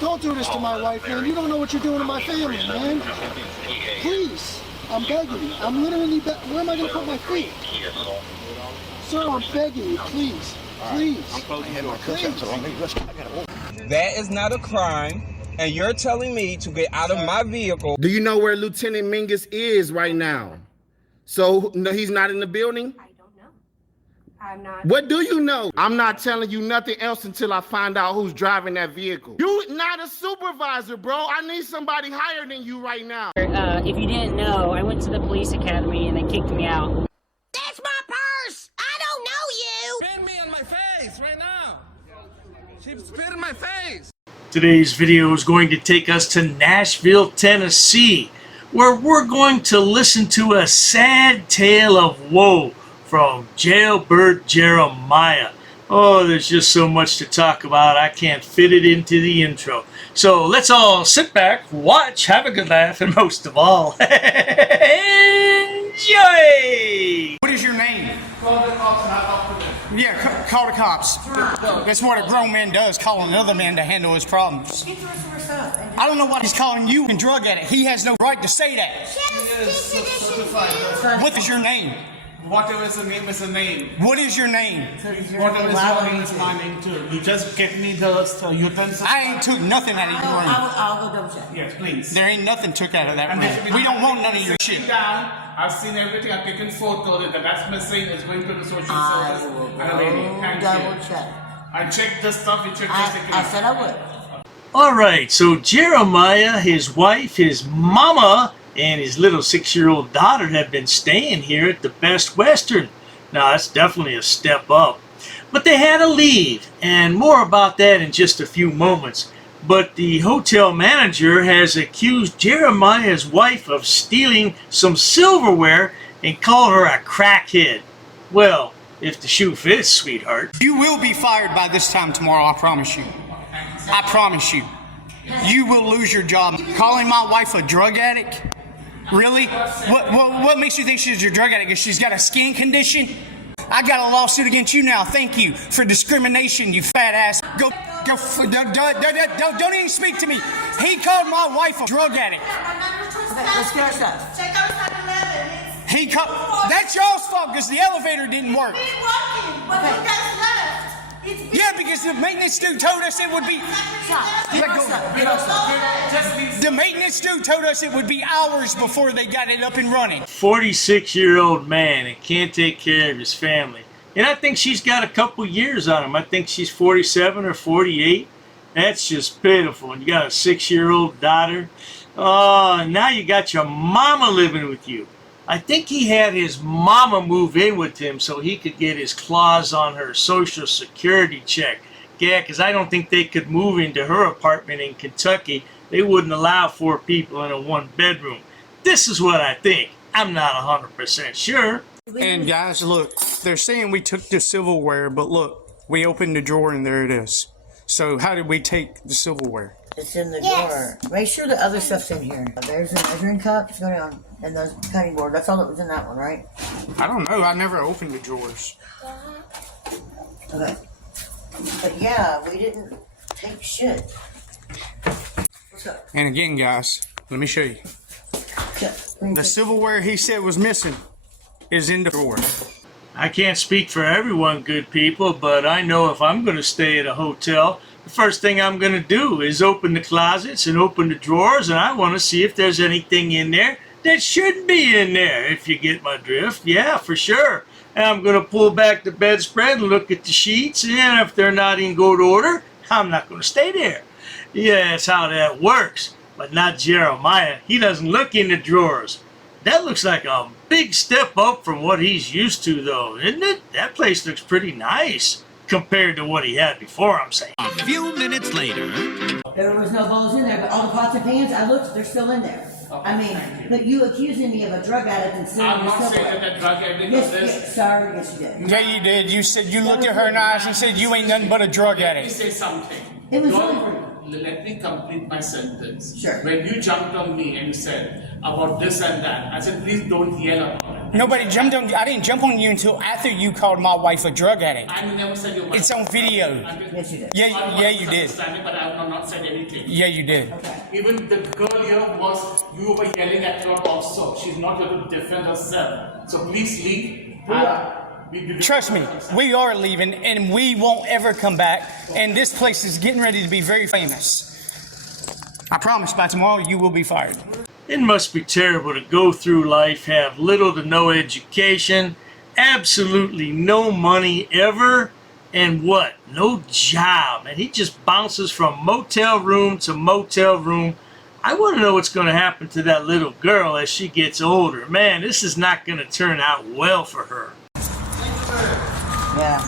Don't do this to my wife, man. You don't know what you're doing to my family, man. Please. I'm begging you. I'm literally where am I going to put my feet? Sir, I'm begging you, please. Please. That is not a crime, and you're telling me to get out of my vehicle. Do you know where Lieutenant Mingus is right now? So, no, he's not in the building? I don't know. I'm not. What do you know? I'm not telling you nothing else until I find out who's driving that vehicle. You're not a supervisor, bro. I need somebody higher than you right now. If you didn't know, I went to the police academy and they kicked me out. That's my purse! I don't know you! Spit me on my face right now. She spit in my face. Today's video is going to take us to Nashville, Tennessee, where we're going to listen to a sad tale of woe from Jailbird Jeremiah. Oh, there's just so much to talk about. I can't fit it into the intro. So let's all sit back, watch, have a good laugh, and most of all, enjoy! What is your name? Call the cops and I'll talk to them. Yeah, call the cops. That's what a grown man does, call another man to handle his problems. I don't know why he's calling you a drug addict. He has no right to say that. What is your name? Whatever is the name is a name. What is your name? Whatever is your name is my name too. You just get me the utensils. I ain't took nothing out of your room. I'll go double check. Yes, please. There ain't nothing took out of that room. We don't want none of your shit. Down. I've seen everything. I've taken photos. The that's missing is going to the social service. Double check. I checked the stuff. You checked this. I said I would. Alright, so Jeremiah, his wife, his mama, and his little 6-year-old daughter have been staying here at the Best Western. Now, that's definitely a step up. But they had to leave, and more about that in just a few moments. But the hotel manager has accused Jeremiah's wife of stealing some silverware and called her a crackhead. Well, if the shoe fits, sweetheart. You will be fired by this time tomorrow, I promise you. I promise you. You will lose your job. Calling my wife a drug addict? Really? What makes you think she's a drug addict? If she's got a skin condition? I got a lawsuit against you now. Thank you for discrimination, you fat ass. Don't even speak to me. He called my wife a drug addict. Let's get our stuff. Check out 11. He called. That's y'all's fault because the elevator didn't work. It's working, but you guys left. Yeah, because the maintenance dude told us it would be. The maintenance dude told us it would be hours before they got it up and running. 46-year-old man and can't take care of his family. And I think she's got a couple years on him. I think she's 47 or 48. That's just pitiful. And you got a 6-year-old daughter. Oh, now you got your mama living with you. I think he had his mama move in with him so he could get his claws on her Social Security check. Yeah, because I don't think they could move into her apartment in Kentucky. They wouldn't allow 4 people in a 1-bedroom. This is what I think. I'm not 100% sure. And guys, look, they're saying we took the silverware, but look, we opened the drawer and there it is. So how did we take the silverware? It's in the drawer. Make sure the other stuff's in here. There's a measuring cup, it's going on, and the cutting board. That's all that was in that one, right? I don't know. I never opened the drawers. Okay. But yeah, we didn't take shit. What's up? And again, guys, let me show you. Yeah. The silverware he said was missing is in the drawer. I can't speak for everyone, good people, but I know if I'm going to stay at a hotel, the first thing I'm going to do is open the closets and open the drawers, and I want to see if there's anything in there that shouldn't be in there, if you get my drift. Yeah, for sure. And I'm going to pull back the bedspread and look at the sheets, and if they're not in good order, I'm not going to stay there. Yeah, that's how that works. But not Jeremiah. He doesn't look in the drawers. That looks like a big step up from what he's used to, though, isn't it? That place looks pretty nice compared to what he had before, I'm saying. A few minutes later. There was no bowls in there, but all the pots and pans, I looked, they're still in there. Okay, I mean, but you accusing me of a drug addict and stealing I'm your not saying silverware. that drug addict Yes, is this. yes, sorry, yes you did. Yeah, you did. You said you looked at her in the eyes and said you ain't nothing but a drug Let me addict. say something. It was Let me complete my sentence. Sure. When you jumped on me and you said about this and that, I said, please don't yell about it. Nobody jumped on you. I didn't jump on you until after you called my wife a drug addict. I never said your wife. It's on video. Yes, you did. Yeah, you did. But I have not said anything. Yeah, you did. Even the girl here was, you were yelling at her also. She's not able to defend herself. So please leave. Trust me, we are leaving and we won't ever come back. And this place is getting ready to be very famous. I promise by tomorrow you will be fired. It must be terrible to go through life, have little to no education, absolutely no money ever, and what? No job. And he just bounces from motel room to motel room. I want to know what's going to happen to that little girl as she gets older. Man, this is not going to turn out well for her. Yeah.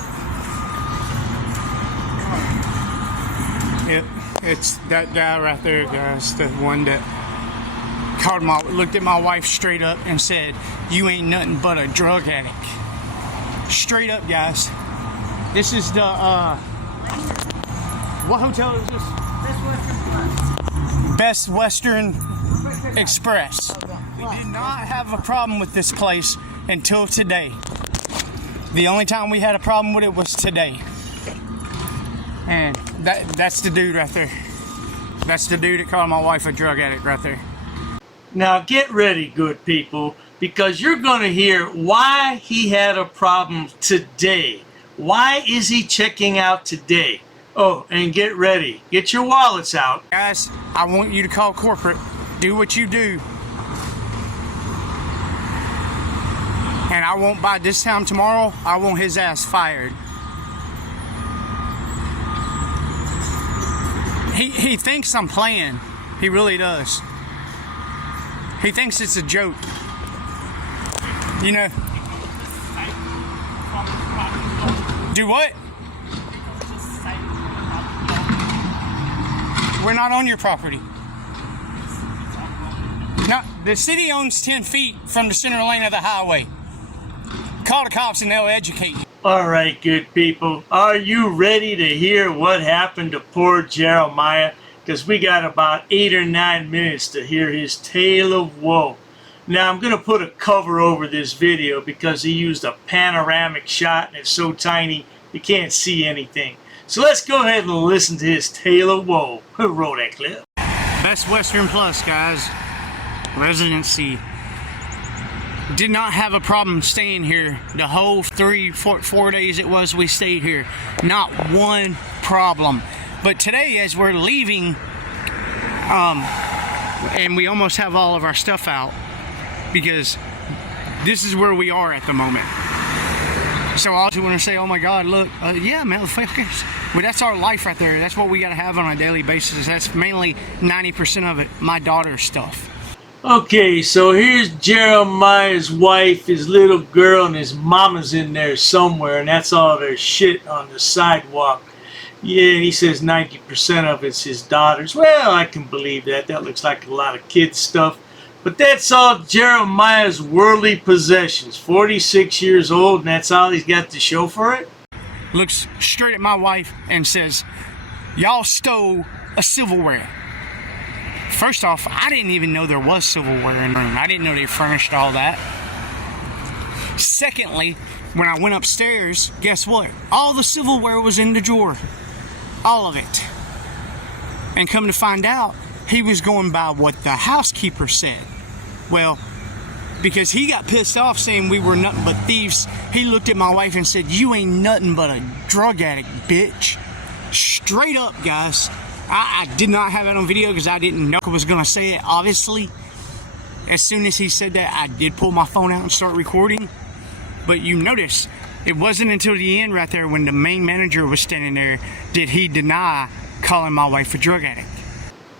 Yep, it's that guy right there, guys. The one that looked at my wife straight up and said, "You ain't nothing but a drug addict." Straight up, guys. This is the what hotel is this? Best Western Express. We did not have a problem with this place until today. The only time we had a problem with it was today. And that's the dude right there. That's the dude that called my wife a drug addict right there. Now get ready, good people, because you're going to hear why he had a problem today. Why is he checking out today? Oh, and get ready. Get your wallets out. Guys, I want you to call corporate. Do what you do. And I want, by this time tomorrow, I want his ass fired. He thinks I'm playing. He really does. He thinks it's a joke. You know. Do what? We're not on your property. No, the city owns 10 feet from the center lane of the highway. Call the cops and they'll educate you. All right, good people. Are you ready to hear what happened to poor Jeremiah? Because we got about 8 or 9 minutes to hear his tale of woe. Now, I'm going to put a cover over this video because he used a panoramic shot and it's so tiny you can't see anything. So let's go ahead and listen to his tale of woe. Roll that clip. Best Western Plus, guys. Residency. Did not have a problem staying here the whole 4 days it was we stayed here. Not one problem. But today, as we're leaving, and we almost have all of our stuff out because this is where we are at the moment. So I also want to say, oh my God, look, yeah, motherfuckers. But that's our life right there. That's what we got to have on a daily basis. That's mainly 90% of it, my daughter's stuff. Okay, so here's Jeremiah's wife, his little girl, and his mama's in there somewhere, and that's all their shit on the sidewalk. Yeah, he says 90% of it's his daughter's. Well, I can believe that. That looks like a lot of kids' stuff. But that's all Jeremiah's worldly possessions. 46 years old, and that's all he's got to show for it? Looks straight at my wife and says, y'all stole a silverware. First off, I didn't even know there was silverware in the room. I didn't know they furnished all that. Secondly, when I went upstairs, guess what? All the silverware was in the drawer. All of it. And come to find out, he was going by what the housekeeper said. Well, because he got pissed off saying we were nothing but thieves, he looked at my wife and said, you ain't nothing but a drug addict, bitch. Straight up, guys. I did not have it on video because I didn't know I was going to say it, obviously. As soon as he said that, I did pull my phone out and start recording. But you notice, it wasn't until the end right there when the main manager was standing there did he deny calling my wife a drug addict.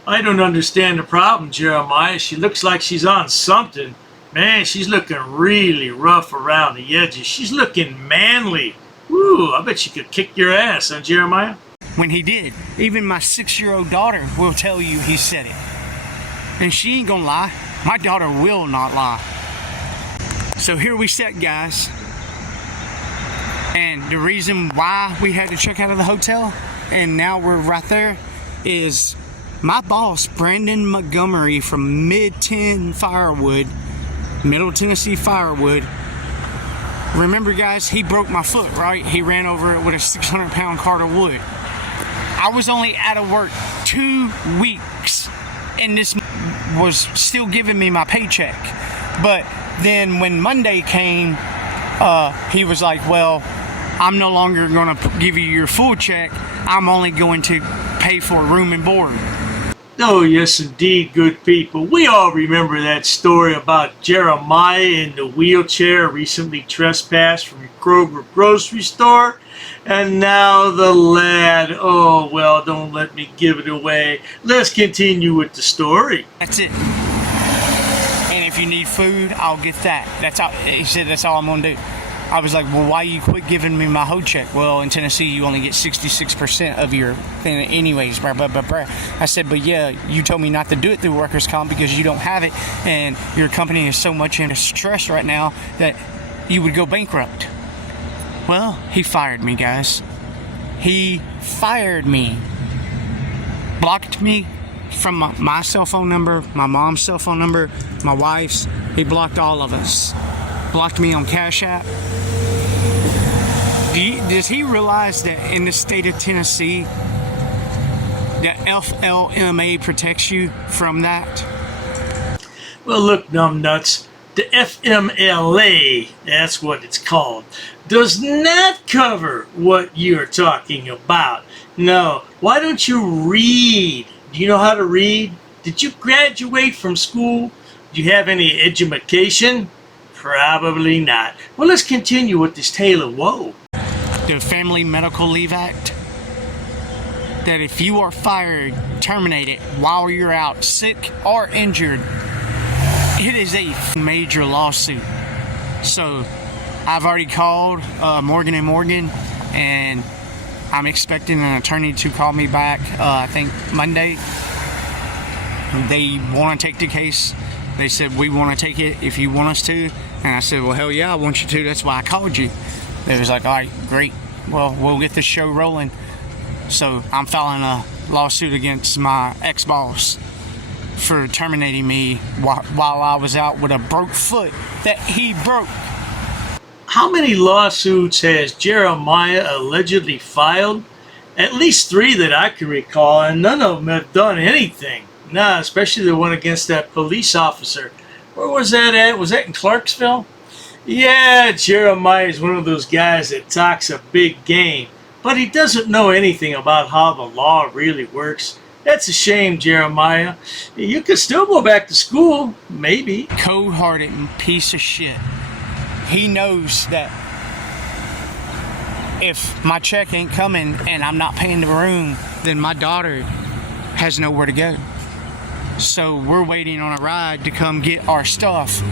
I don't understand the problem, Jeremiah. She looks like she's on something. Man, she's looking really rough around the edges. She's looking manly. Woo, I bet she could kick your ass, huh, Jeremiah? When he did. Even my 6-year-old daughter will tell you he said it. And she ain't gonna lie. My daughter will not lie. So here we sit, guys. And the reason why we had to check out of the hotel, and now we're right there, is my boss, Brandon Montgomery from Middle Tennessee Firewood, Remember, guys, he broke my foot, right? He ran over it with a 600-pound cart of wood. I was only out of work 2 weeks, and this was still giving me my paycheck. But then when Monday came, he was like, well, I'm no longer going to give you your full check. I'm only going to pay for room and board. Oh, yes, indeed, good people. We all remember that story about Jeremiah in the wheelchair recently trespassed from Kroger grocery store. And now the lad, oh, well, don't let me give it away. Let's continue with the story. That's it. And if you need food, I'll get that. That's all. He said that's all I'm going to do. I was like, well, why you quit giving me my whole check? Well, in Tennessee, you only get 66% of your thing anyways. Blah, blah, blah, blah. I said, but yeah, you told me not to do it through workers' comp because you don't have it, and your company is so much in stress right now that you would go bankrupt. Well, he fired me, guys. He fired me. Blocked me from my cell phone number, my mom's cell phone number, my wife's. He blocked all of us. Blocked me on Cash App. Does he realize that in the state of Tennessee, that FLMA protects you from that? Well, look, numbnuts, the FMLA, that's what it's called, does not cover what you're talking about. No, why don't you read? Do you know how to read? Did you graduate from school? Do you have any education? Probably not. Well, let's continue with this tale of woe. The Family Medical Leave Act, that if you are fired, terminated while you're out sick or injured, it is a major lawsuit. So I've already called Morgan & Morgan, and I'm expecting an attorney to call me back, I think Monday. They want to take the case. They said, we want to take it if you want us to. And I said, well, hell yeah, I want you to. That's why I called you. They was like, all right, great. Well, we'll get the show rolling. So I'm filing a lawsuit against my ex-boss for terminating me while I was out with a broke foot that he broke. How many lawsuits has Jeremiah allegedly filed? At least 3 that I can recall, and none of them have done anything. Nah, especially the one against that police officer. Where was that at? Was that in Clarksville? Yeah, Jeremiah is one of those guys that talks a big game, but he doesn't know anything about how the law really works. That's a shame, Jeremiah. You could still go back to school, maybe. Cold-hearted piece of shit. He knows that if my check ain't coming and I'm not paying the room, then my daughter has nowhere to go. So we're waiting on a ride to come get our stuff,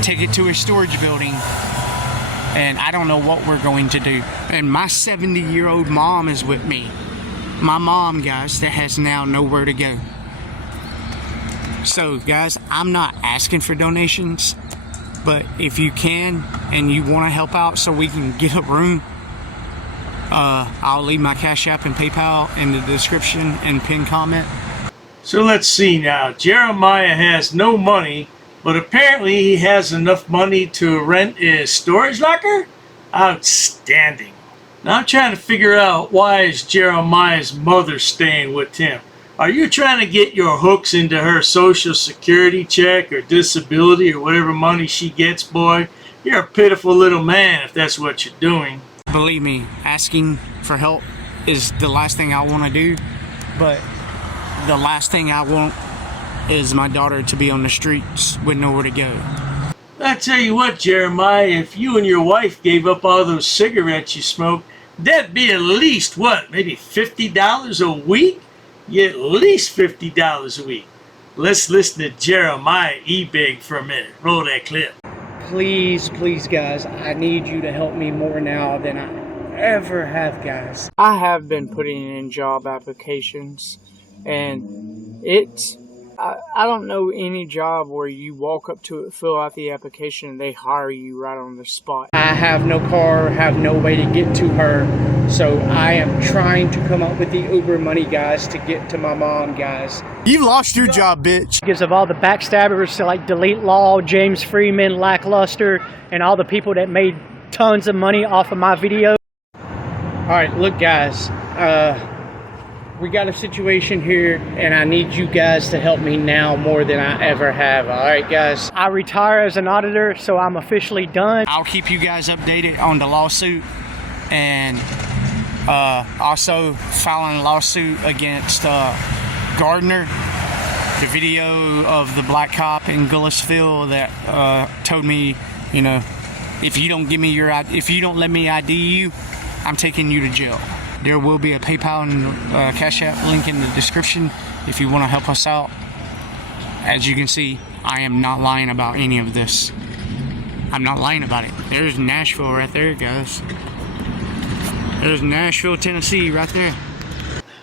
take it to a storage building, and I don't know what we're going to do. And my 70-year-old mom is with me. My mom, guys, that has now nowhere to go. So, guys, I'm not asking for donations, but if you can and you want to help out so we can get a room, I'll leave my Cash App and PayPal in the description and pinned comment. So let's see now. Jeremiah has no money, but apparently he has enough money to rent his storage locker? Outstanding. Now I'm trying to figure out, why is Jeremiah's mother staying with him? Are you trying to get your hooks into her Social Security check or disability or whatever money she gets, boy? You're a pitiful little man if that's what you're doing. Believe me, asking for help is the last thing I want to do, but the last thing I want is my daughter to be on the streets with nowhere to go. I tell you what, Jeremiah, if you and your wife gave up all those cigarettes you smoke, that'd be at least, what, maybe $50 a week? Yeah, at least $50 a week. Let's listen to Jeremiah e-beg for a minute. Roll that clip. Please, please, guys, I need you to help me more now than I ever have, guys. I have been putting in job applications, and I don't know any job where you walk up to it, fill out the application, and they hire you right on the spot. I have no car, have no way to get to her, so I am trying to come up with the Uber money, guys, to get to my mom, guys. You lost your job, bitch. Because of all the backstabbers like Delete Law, James Freeman, Lackluster, and all the people that made tons of money off of my video. All right, look guys, we got a situation here and I need you guys to help me now more than I ever have. All right guys, I retire as an auditor, so I'm officially done. I'll keep you guys updated on the lawsuit, and also filing a lawsuit against Gardner, the video of the black cop in Gillisville that told me, you know, if you don't let me ID you, I'm taking you to jail. There will be a PayPal and Cash App link in the description if you want to help us out. As you can see, I am not lying about any of this. I'm not lying about it. There's Nashville right there, guys. There's Nashville, Tennessee right there.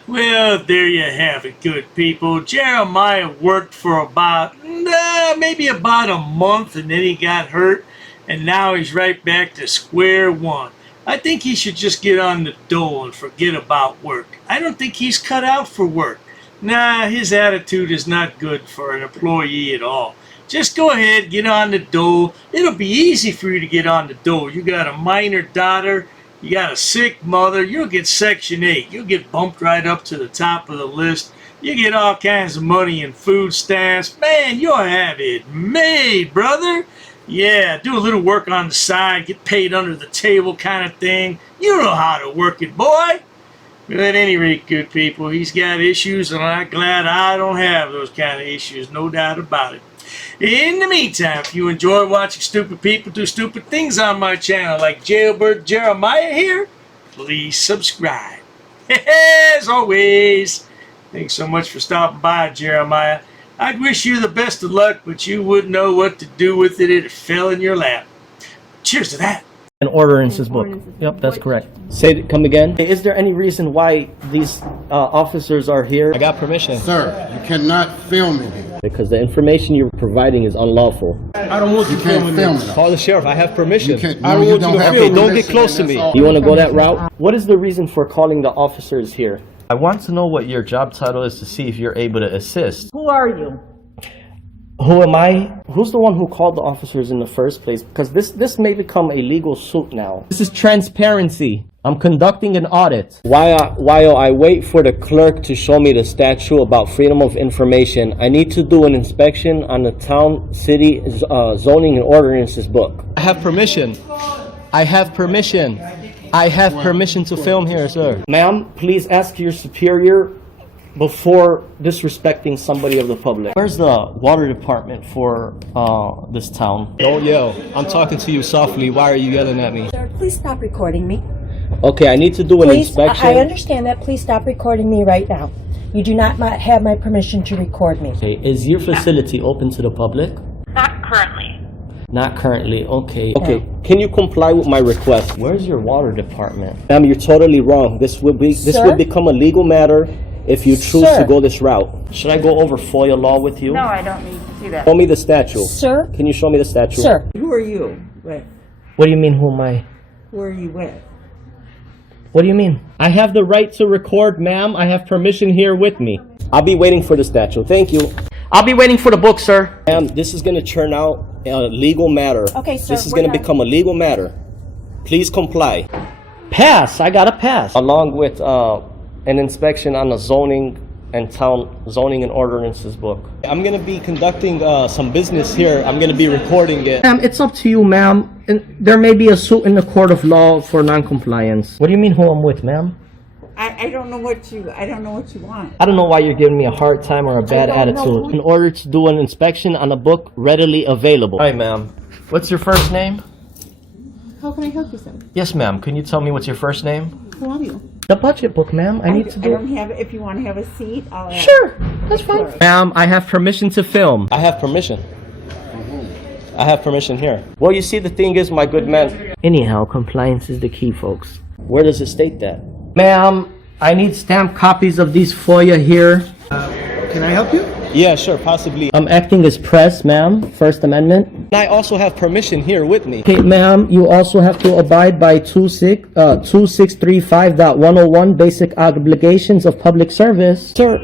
Well, there you have it, good people. Jeremiah worked for maybe about a month, and then he got hurt, and now he's right back to square one. I think he should just get on the dole and forget about work. I don't think he's cut out for work. Nah, his attitude is not good for an employee at all. Just go ahead, get on the dole. It'll be easy for you to get on the dole. You got a minor daughter, you got a sick mother, you'll get Section 8. You'll get bumped right up to the top of the list. You get all kinds of money and food stamps. Man, you'll have it made, brother. Yeah, do a little work on the side, get paid under the table kind of thing. You know how to work it, boy. But at any rate, good people, he's got issues, and I'm glad I don't have those kind of issues, no doubt about it. In the meantime, if you enjoy watching stupid people do stupid things on my channel, like Jailbird Jeremiah here, please subscribe. As always, thanks so much for stopping by, Jeremiah. I'd wish you the best of luck, but you wouldn't know what to do with it if it fell in your lap. Cheers to that. An ordinances book. Yep, that's correct. Come again. Is there any reason why these officers are here? I got permission. Sir, you cannot film me here. Because the information you're providing is unlawful. I don't want you filming me. Call the sheriff. I have permission. I don't want you to film. Don't get close to me. You want to go that route? What is the reason for calling the officers here? I want to know what your job title is to see if you're able to assist. Who are you? Who am I? Who's the one who called the officers in the first place? Because this may become a legal suit now. This is transparency. I'm conducting an audit. While I wait for the clerk to show me the statute about freedom of information, I need to do an inspection on the town, city, zoning and ordinances book. I have permission. I have permission. I have permission to film here, sir. Ma'am, please ask your superior before disrespecting somebody of the public. Where's the water department for this town? Don't yell. I'm talking to you softly. Why are you yelling at me? Sir, please stop recording me. Okay, I need to do an inspection. I understand that. Please stop recording me right now. You do not have my permission to record me. Okay, is your facility open to the public? Not currently. Not currently, okay. Okay, can you comply with my request? Where's your water department? Ma'am, you're totally wrong. This will become a legal matter if you choose to go this route. Should I go over FOIA law with you? No, I don't need to see that. Show me the statute. Sir? Can you show me the statute? Sir. Who are you with? What do you mean, who am I? Who are you with? What do you mean? I have the right to record, ma'am. I have permission here with me. I'll be waiting for the statute. Thank you. I'll be waiting for the book, sir. Ma'am, this is going to turn out a legal matter. Okay, sir. This is going to become a legal matter. Please comply. Pass. I got a pass. Along with an inspection on the zoning and ordinances book. I'm going to be conducting some business here. I'm going to be recording it. Ma'am, it's up to you, ma'am. And there may be a suit in the court of law for non-compliance. What do you mean who I'm with, ma'am? I don't know what you want. I don't know why you're giving me a hard time or a bad attitude. In order to do an inspection on a book readily available. Hi, ma'am. What's your first name? How can I help you, sir? Yes, ma'am. Can you tell me what's your first name? Who are you? The budget book, ma'am. I don't have it. If you want to have a seat, I'll ask. Sure, that's fine. Ma'am, I have permission to film. I have permission. I have permission here. Well, you see, the thing is, my good man. Anyhow, compliance is the key, folks. Where does it state that? Ma'am, I need stamped copies of these FOIA here. Can I help you? Yeah, sure, possibly. I'm acting as press, ma'am. First Amendment. And I also have permission here with me. Okay, ma'am, you also have to abide by 2635.101 basic obligations of public service. Sir,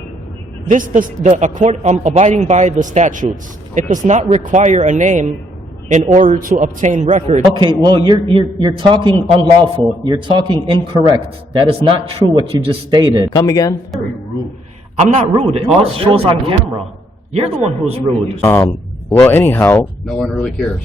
I'm abiding by the statutes. It does not require a name in order to obtain records. Okay, well, you're talking unlawful. You're talking incorrect. That is not true what you just stated. Come again? Very rude. I'm not rude. It all shows on camera. You're the one who's rude. Well, anyhow. No one really cares.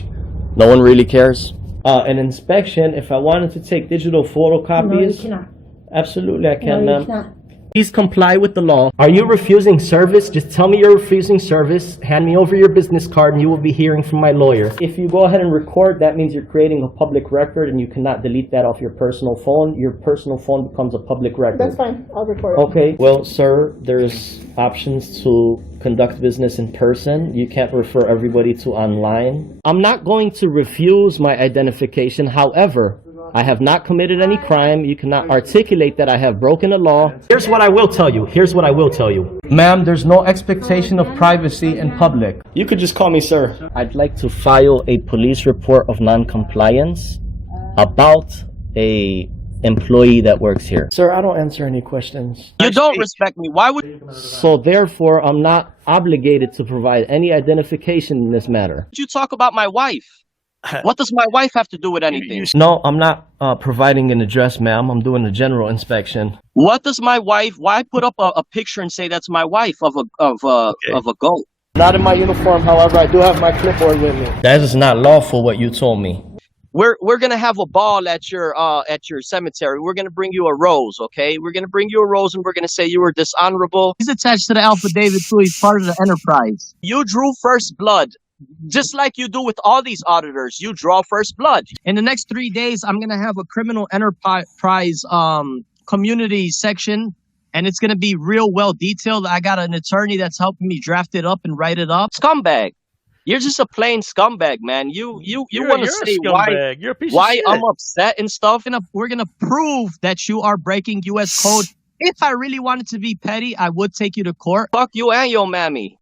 No one really cares? An inspection, if I wanted to take digital photocopies. No, you cannot. Absolutely, I can, No, ma'am. you cannot. Please comply with the law. Are you refusing service? Just tell me you're refusing service. Hand me over your business card and you will be hearing from my lawyer. If you go ahead and record, that means you're creating a public record and you cannot delete that off your personal phone. Your personal phone becomes a public record. That's fine. I'll record it. Okay. Well, sir, there's options to conduct business in person. You can't refer everybody to online. I'm not going to refuse my identification. However, I have not committed any crime. You cannot articulate that I have broken a law. Here's what I will tell you. Here's what I will tell you. Ma'am, there's no expectation of privacy in public. You could just call me sir. I'd like to file a police report of non-compliance about a employee that works here. Sir, I don't answer any questions. You don't respect me. Why would... So therefore, I'm not obligated to provide any identification in this matter. You talk about my wife? What does my wife have to do with anything? No, I'm not providing an address, ma'am. I'm doing a general inspection. What does my wife? Why put up a picture and say that's my wife of a goat? Not in my uniform, however, I do have my clipboard with me. That is not lawful. What you told me. We're gonna have a ball at your cemetery. We're gonna bring you a rose, okay? We're gonna bring you a rose, and we're gonna say you were dishonorable. He's attached to the affidavit too. He's part of the enterprise. You drew first blood. Just like you do with all these auditors, you draw first blood. In the next 3 days, I'm going to have a criminal enterprise community section, and it's going to be real well detailed. I got an attorney that's helping me draft it up and write it up. Scumbag. You're just a plain scumbag, man. You want to say why I'm upset and stuff. We're going to prove that you are breaking U.S. code. If I really wanted to be petty, I would take you to court. Fuck you and your mammy.